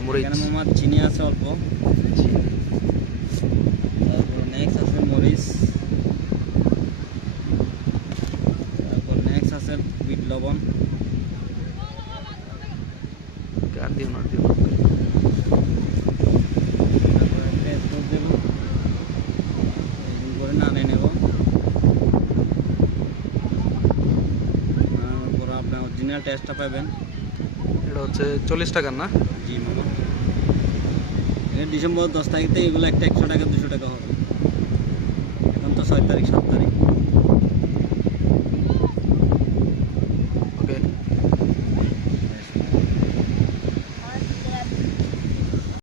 মশলা মরিচ। এখানে মামা চিনি আছে অল্প, তারপর নেক্সট আছে মরিচ, তারপর নেক্সট আছে বিট লবণ, আর দিও না, দিও না। তারপর তেজপাতা দেব, এরকম করে নাড়িয়ে নেব। তারপর আপনার অরিজিনাল টেস্টটা পাবেন। এটা হচ্ছে 40 টাকার না? জি মামা, ডিসেম্বর 10 তারিখ থেকে এগুলো একটা 100 টাকা 200 টাকা হবে। এখন তো 6 তারিখ 7 তারিখ।